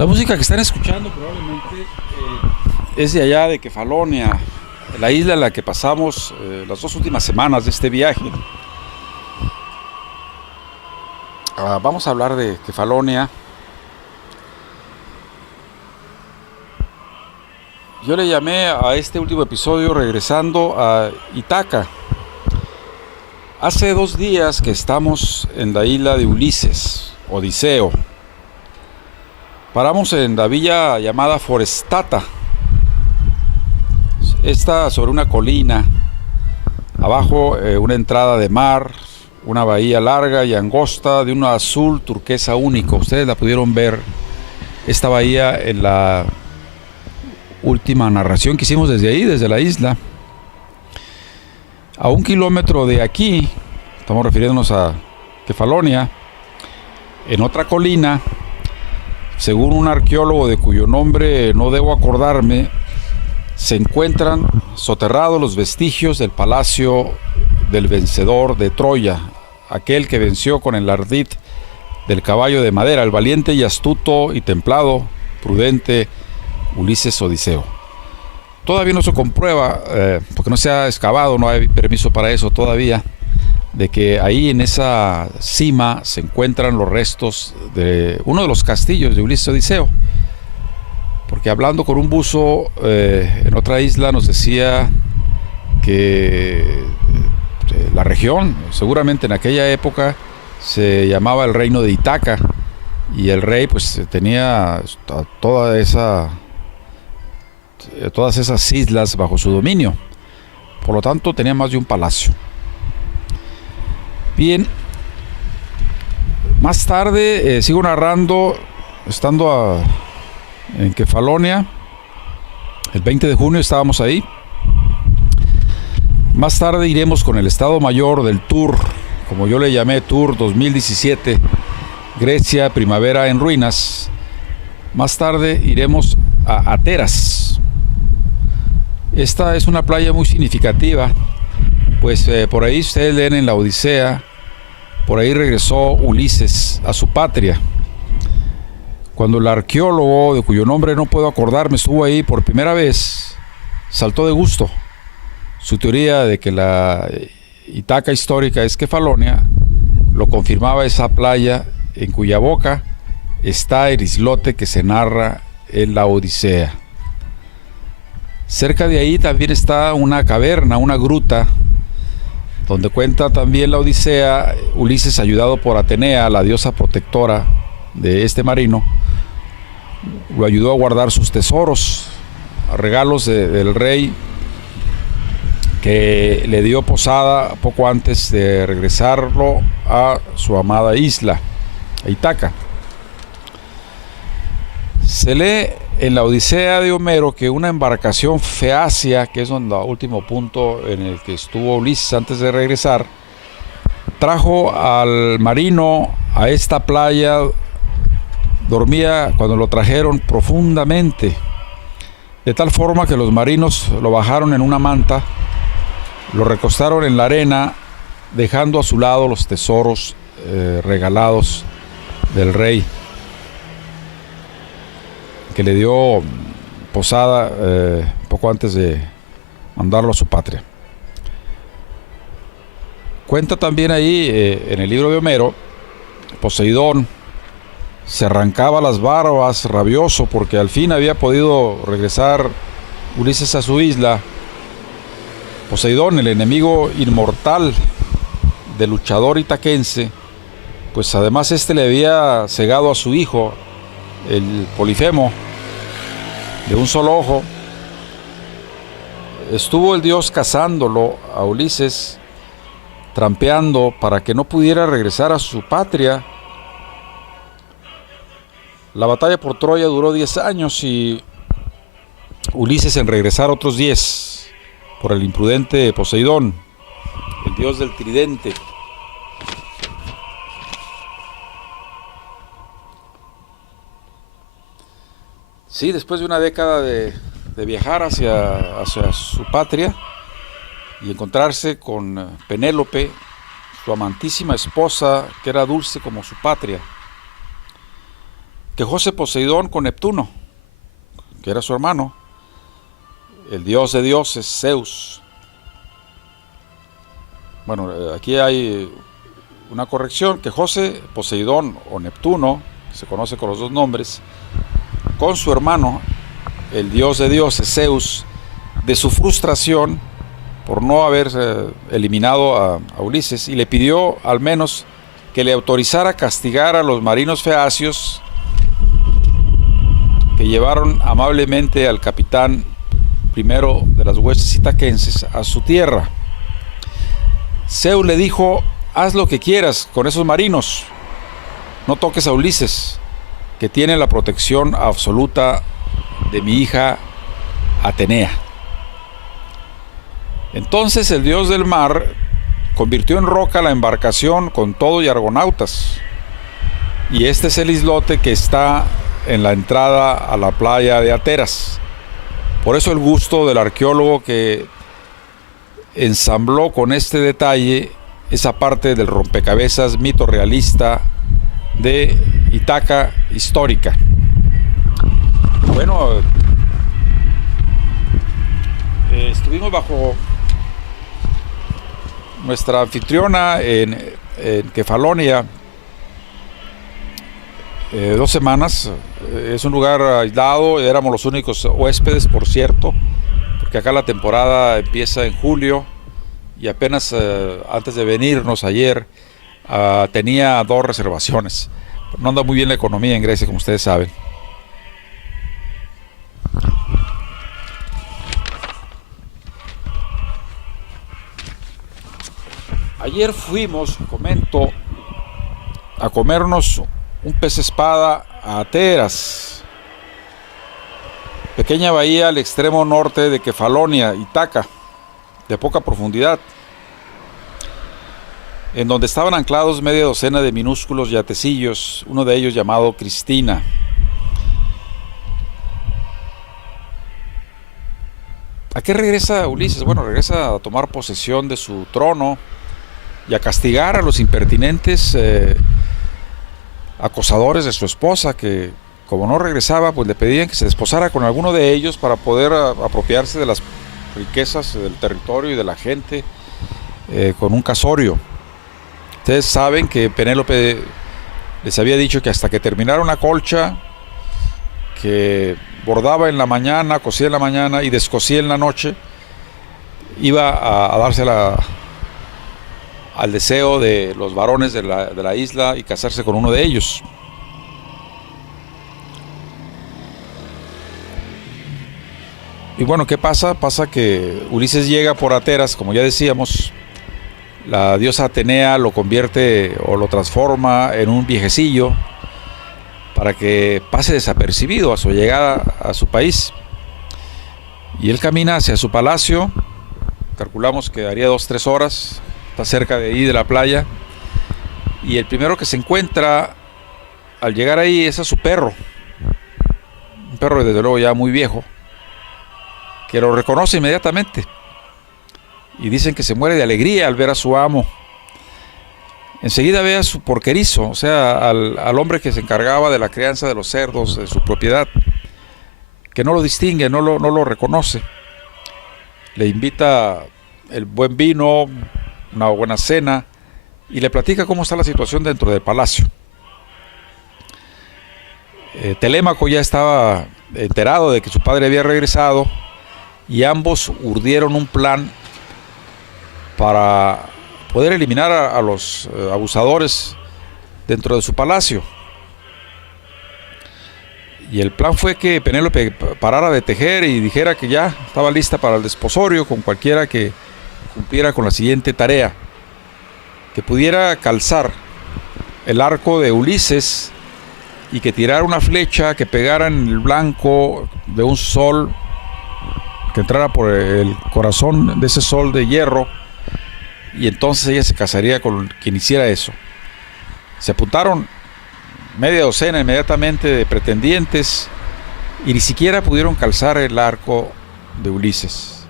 La música que están escuchando probablemente es de allá de Kefalonia, la isla en la que pasamos las 2 últimas semanas de este viaje. Vamos a hablar de Kefalonia. Yo le llamé a este último episodio regresando a Ítaca. Hace 2 días que estamos en la isla de Ulises, Odiseo. Paramos en la villa llamada Forestata. Está sobre una colina, abajo una entrada de mar, una bahía larga y angosta de un azul turquesa único. Ustedes la pudieron ver, esta bahía, en la última narración que hicimos desde ahí, desde la isla. A 1 kilómetro de aquí, estamos refiriéndonos a Kefalonia, en otra colina, según un arqueólogo de cuyo nombre no debo acordarme, se encuentran soterrados los vestigios del palacio del vencedor de Troya, aquel que venció con el ardid del caballo de madera, el valiente y astuto y templado, prudente Ulises Odiseo. Todavía no se comprueba, porque no se ha excavado, no hay permiso para eso todavía, de que ahí en esa cima se encuentran los restos de uno de los castillos de Ulises Odiseo. Porque hablando con un buzo en otra isla nos decía que la región, seguramente en aquella época, se llamaba el reino de Ítaca, y el rey pues tenía todas esas islas bajo su dominio. Por lo tanto tenía más de un palacio. Bien, más tarde sigo narrando, estando en Kefalonia, el 20 de junio estábamos ahí. Más tarde iremos con el Estado Mayor del Tour, como yo le llamé, Tour 2017, Grecia, Primavera en Ruinas. Más tarde iremos a Ateras. Esta es una playa muy significativa, pues por ahí ustedes leen en la Odisea, por ahí regresó Ulises a su patria. Cuando el arqueólogo, de cuyo nombre no puedo acordarme, estuvo ahí por primera vez, saltó de gusto. Su teoría de que la Ítaca histórica es Kefalonia lo confirmaba esa playa en cuya boca está el islote que se narra en la Odisea. Cerca de ahí también está una caverna, una gruta, donde cuenta también la Odisea, Ulises, ayudado por Atenea, la diosa protectora de este marino, lo ayudó a guardar sus tesoros, regalos del rey, que le dio posada poco antes de regresarlo a su amada isla, a Ítaca. Se lee en la Odisea de Homero que una embarcación feacia, que es el último punto en el que estuvo Ulises antes de regresar, trajo al marino a esta playa. Dormía, cuando lo trajeron, profundamente, de tal forma que los marinos lo bajaron en una manta, lo recostaron en la arena, dejando a su lado los tesoros regalados del rey, que le dio posada poco antes de mandarlo a su patria. Cuenta también ahí en el libro de Homero, Poseidón se arrancaba las barbas rabioso porque al fin había podido regresar Ulises a su isla. Poseidón, el enemigo inmortal del luchador itaquense, pues además le había cegado a su hijo, el Polifemo, de un solo ojo. Estuvo el dios cazándolo a Ulises, trampeando para que no pudiera regresar a su patria. La batalla por Troya duró 10 años y Ulises en regresar otros 10 por el imprudente Poseidón, el dios del tridente. Sí, después de una década de viajar hacia su patria y encontrarse con Penélope, su amantísima esposa, que era dulce como su patria, quejóse Poseidón con Neptuno, que era su hermano, el dios de dioses, Zeus. Bueno, aquí hay una corrección, quejóse Poseidón o Neptuno, se conoce con los dos nombres, con su hermano, el dios de dioses, Zeus, de su frustración por no haber eliminado a Ulises, y le pidió al menos que le autorizara castigar a los marinos feacios que llevaron amablemente al capitán primero de las huestes itaquenses a su tierra. Zeus le dijo: haz lo que quieras con esos marinos, no toques a Ulises, que tiene la protección absoluta de mi hija Atenea. Entonces el dios del mar convirtió en roca la embarcación con todo y argonautas, y este es el islote que está en la entrada a la playa de Ateras. Por eso el gusto del arqueólogo que ensambló con este detalle esa parte del rompecabezas mito realista de Ítaca histórica. Bueno, estuvimos bajo nuestra anfitriona en Kefalonia 2 semanas. Es un lugar aislado, éramos los únicos huéspedes, por cierto, porque acá la temporada empieza en julio y apenas antes de venirnos ayer tenía 2 reservaciones. No anda muy bien la economía en Grecia, como ustedes saben. Ayer fuimos, comento, a comernos un pez espada a Ateras, pequeña bahía al extremo norte de Kefalonia, Ítaca, de poca profundidad, en donde estaban anclados media docena de minúsculos yatecillos, uno de ellos llamado Cristina. ¿A qué regresa Ulises? Bueno, regresa a tomar posesión de su trono y a castigar a los impertinentes acosadores de su esposa, que como no regresaba, pues le pedían que se desposara con alguno de ellos para poder apropiarse de las riquezas del territorio y de la gente con un casorio. Ustedes saben que Penélope les había dicho que hasta que terminara una colcha que bordaba en la mañana, cosía en la mañana y descosía en la noche, iba a dársela al deseo de los varones de la isla y casarse con uno de ellos. Y bueno, ¿qué pasa? Pasa que Ulises llega por Ateras, como ya decíamos. La diosa Atenea lo convierte o lo transforma en un viejecillo para que pase desapercibido a su llegada a su país. Y él camina hacia su palacio, calculamos que daría 2-3 horas, está cerca de ahí de la playa, y el primero que se encuentra al llegar ahí es a su perro, un perro desde luego ya muy viejo, que lo reconoce inmediatamente, y dicen que se muere de alegría al ver a su amo. Enseguida ve a su porquerizo, o sea, al hombre que se encargaba de la crianza de los cerdos de su propiedad, que no lo distingue, no lo reconoce. Le invita el buen vino, una buena cena, y le platica cómo está la situación dentro del palacio. Telémaco ya estaba enterado de que su padre había regresado, y ambos urdieron un plan para poder eliminar a los abusadores dentro de su palacio. Y el plan fue que Penélope parara de tejer y dijera que ya estaba lista para el desposorio con cualquiera que cumpliera con la siguiente tarea: que pudiera calzar el arco de Ulises y que tirara una flecha que pegara en el blanco de un sol, que entrara por el corazón de ese sol de hierro, y entonces ella se casaría con quien hiciera eso. Se apuntaron media docena inmediatamente de pretendientes y ni siquiera pudieron calzar el arco de Ulises.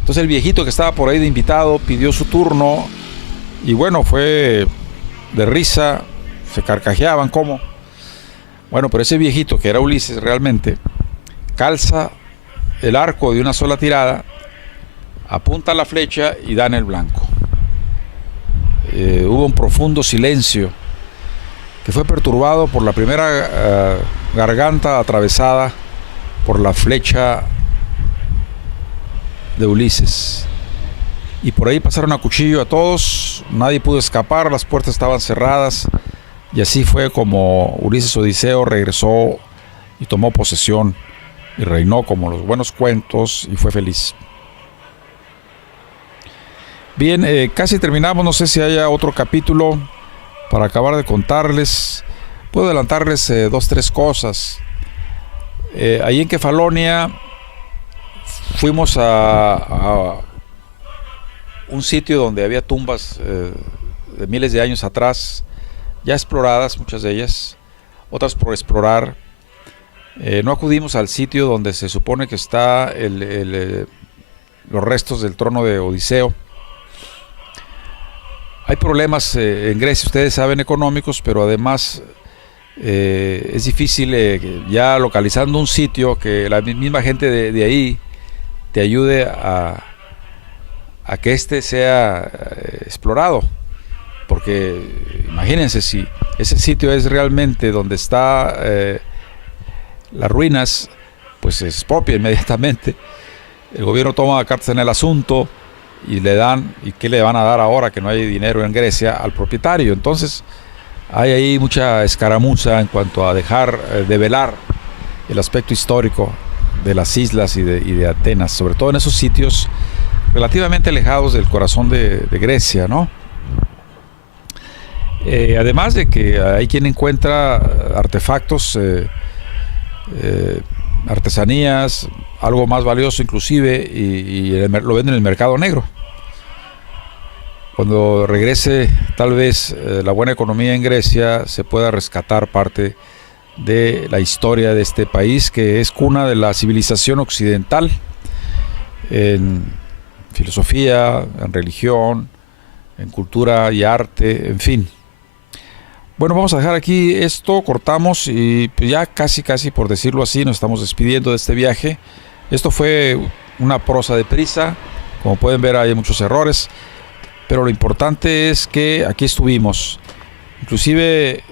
Entonces el viejito que estaba por ahí de invitado pidió su turno, y bueno, fue de risa, se carcajeaban como Bueno, pero ese viejito que era Ulises realmente calza el arco de una sola tirada, apunta la flecha y da en el blanco. Hubo un profundo silencio que fue perturbado por la primera garganta atravesada por la flecha de Ulises. Y por ahí pasaron a cuchillo a todos, nadie pudo escapar, las puertas estaban cerradas, y así fue como Ulises Odiseo regresó y tomó posesión y reinó como los buenos cuentos y fue feliz. Bien, casi terminamos, no sé si haya otro capítulo para acabar de contarles. Puedo adelantarles 2-3 cosas. Ahí en Kefalonia fuimos a un sitio donde había tumbas de miles de años atrás, ya exploradas, muchas de ellas, otras por explorar. No acudimos al sitio donde se supone que está los restos del trono de Odiseo. Hay problemas en Grecia, ustedes saben, económicos, pero además es difícil ya localizando un sitio que la misma gente de ahí te ayude a que éste sea explorado. Porque imagínense, si ese sitio es realmente donde está las ruinas, pues se expropia inmediatamente. El gobierno toma cartas en el asunto y le dan, ¿y qué le van a dar ahora que no hay dinero en Grecia? Al propietario. Entonces hay ahí mucha escaramuza en cuanto a dejar de velar el aspecto histórico de las islas y de Atenas, sobre todo en esos sitios relativamente alejados del corazón de Grecia, ¿no? Además de que hay quien encuentra artefactos, artesanías, algo más valioso inclusive, y lo venden en el mercado negro. Cuando regrese tal vez la buena economía en Grecia, se pueda rescatar parte de la historia de este país, que es cuna de la civilización occidental en filosofía, en religión, en cultura y arte, en fin. Bueno, vamos a dejar aquí esto, cortamos y ya casi por decirlo así nos estamos despidiendo de este viaje. Esto fue una prosa de prisa, como pueden ver hay muchos errores, pero lo importante es que aquí estuvimos. Inclusive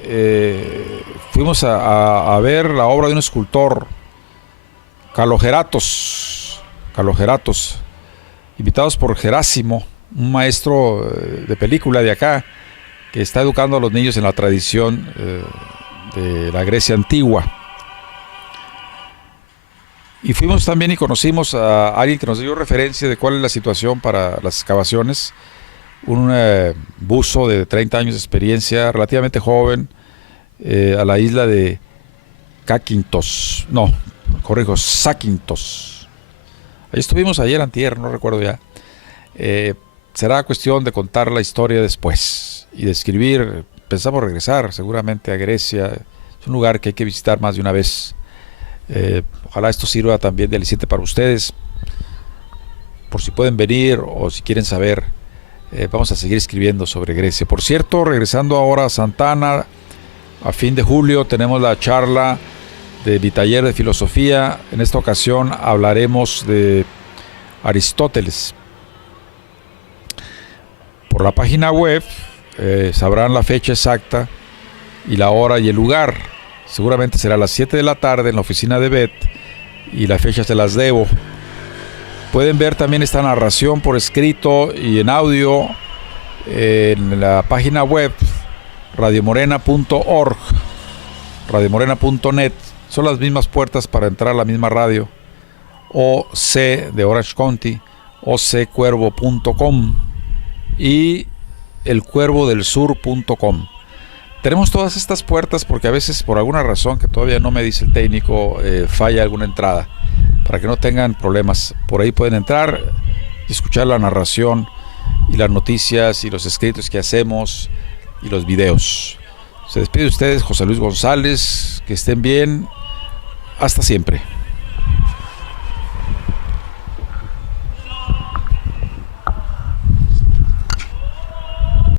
fuimos a ver la obra de un escultor, Calogeratos, invitados por Gerásimo, un maestro de película de acá, que está educando a los niños en la tradición de la Grecia antigua. Y fuimos también y conocimos a alguien que nos dio referencia de cuál es la situación para las excavaciones, un buzo de 30 años de experiencia, relativamente joven, a la isla de Zakynthos. Ahí estuvimos ayer, antier, no recuerdo ya. Será cuestión de contar la historia después y de escribir. Pensamos regresar seguramente a Grecia. Es un lugar que hay que visitar más de una vez. Ojalá esto sirva también de aliciente para ustedes, por si pueden venir o si quieren saber. Vamos a seguir escribiendo sobre Grecia. Por cierto, regresando ahora a Santa Ana, a fin de julio tenemos la charla de mi taller de filosofía. En esta ocasión hablaremos de Aristóteles. Por la página web sabrán la fecha exacta y la hora y el lugar. Seguramente será a las 7 de la tarde en la oficina de Bet, y la fecha se las debo. Pueden ver también esta narración por escrito y en audio en la página web radiomorena.org, radiomorena.net. Son las mismas puertas para entrar a la misma radio. OC de Orange County, occuervo.com y elcuervodelsur.com. Tenemos todas estas puertas porque a veces, por alguna razón que todavía no me dice el técnico, falla alguna entrada. Para que no tengan problemas, por ahí pueden entrar y escuchar la narración y las noticias y los escritos que hacemos y los videos. Se despide de ustedes José Luis González, que estén bien, hasta siempre.